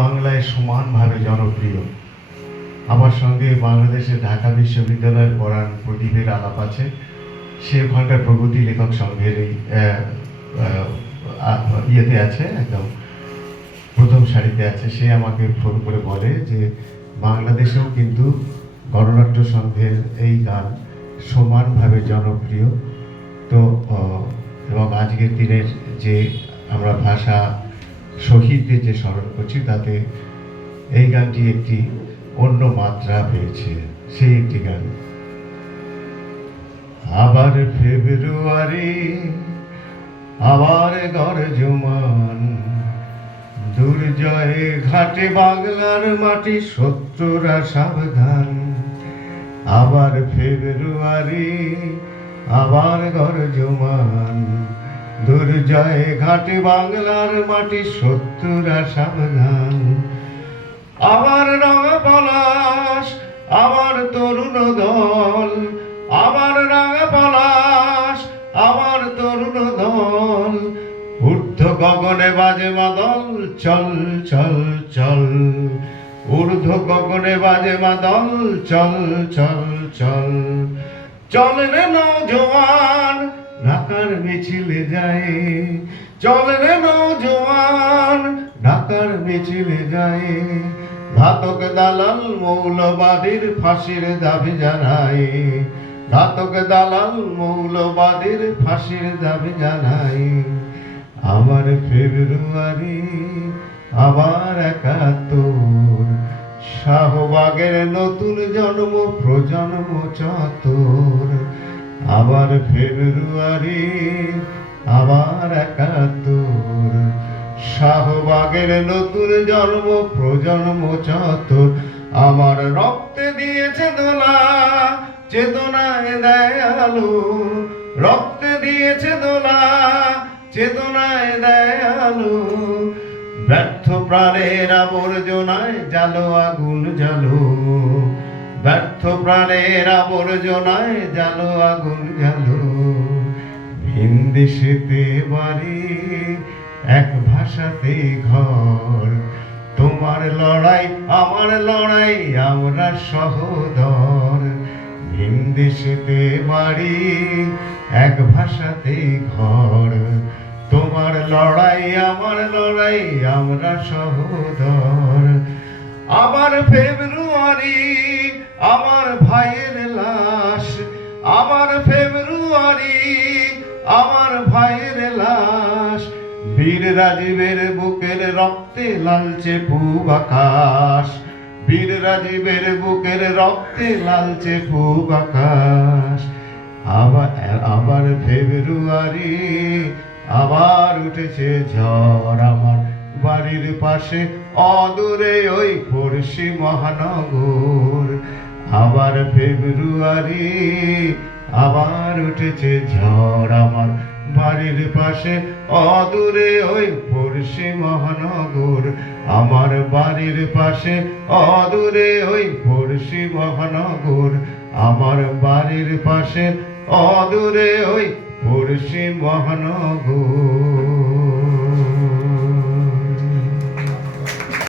বাংলায় সমানভাবে জনপ্রিয়। আমার সঙ্গে বাংলাদেশের ঢাকা বিশ্ববিদ্যালয়ের পড়ান প্রদীপের আলাপ আছে। সে ওখানকার প্রগতি লেখক সংঘের এই ইয়েতে আছে, একদম প্রথম সারিতে আছে। সে আমাকে ফোন করে বলে যে বাংলাদেশেও কিন্তু গণনাট্য সংঘের এই গান সমানভাবে জনপ্রিয়। তো এবং আজকের দিনের যে আমরা ভাষা শহীদদের যে স্মরণ করছি, তাতে এই গানটি একটি অন্য মাত্রা পেয়েছে। সেই একটি গান। আবার ফেব্রুয়ারি, আবার গর্জমান দুর্জয়ে ঘাটে বাংলার মাটি, শত্রুরা সাবধান। আবার ফেব্রুয়ারি, আবার গর্জমান দুর্জয়ে ঘাটে বাংলার মাটি, শত্রুরা সাবধান। আবার রঙা পলাশ, আবার তরুণ দল, আবার রঙা পলাশ, আবার তরুণ দল। ঊর্ধ্ব গগনে বাজে মাদল, চল চল চল। ঊর্ধ্ব গগনে বাজে মাদল, চল চল চল। চল রে নওজোয়ান, ঢাকার মিছিলে যায়। চল রে নওজোয়ান, ঢাকার মিছিলে যায়। ঘাতক দালাল মৌলবাদীর ফাঁসির দাবি জানাই। ঘাতক দালাল মৌলবাদীর ফাঁসির দাবি জানাই। আবার ফেব্রুয়ারি, আবার ৭১, শাহবাগের নতুন জন্ম, প্রজন্ম চতুর। আবার ফেব্রুয়ারি, আবার ৭১, শাহবাগের নতুন জন্ম, প্রজন্ম চতুর। আমার রক্তে দিয়েছে দোলা, চেতনায় দেয় আলো। রক্তে দিয়েছে দোলা, চেতনায় দেয় আলো। ব্যর্থ প্রাণের আবর্জনায় জালো আগুন জালো। ব্যর্থ প্রাণের আবর্জনায় জালো আগুন জালো। ভিন দেশেতে বাড়ি, এক ভাষাতে ঘর। তোমার লড়াই আমার লড়াই, আমরা সহোদর। ভিন দেশেতে বাড়ি, এক ভাষাতে ঘর। তোমার লড়াই আমার লড়াই, আমরা সহোদর। আবার ফেব্রুয়ারি, আমার ভাইয়ের লাশ। আবার ফেব্রুয়ারি, আমার ভাইয়ের লাশ। বীর রাজীবের বুকের রক্তে লালচে পূব আকাশ। বীর রাজীবের বুকের রক্তে লালচে পূব আকাশ। আবার ফেব্রুয়ারি, আবার উঠেছে ঝড়। আমার বাড়ির পাশে অদূরে ওই পড়শি মহানগর। আবার ফেব্রুয়ারি, আবার উঠেছে ঝড়। আমার বাড়ির পাশে অদূরে ওই পড়শি মহানগর। আমার বাড়ির পাশে অদূরে ওই পড়শি মহানগর। আমার বাড়ির পাশে অদূরে ওই পড়শি মহানগর।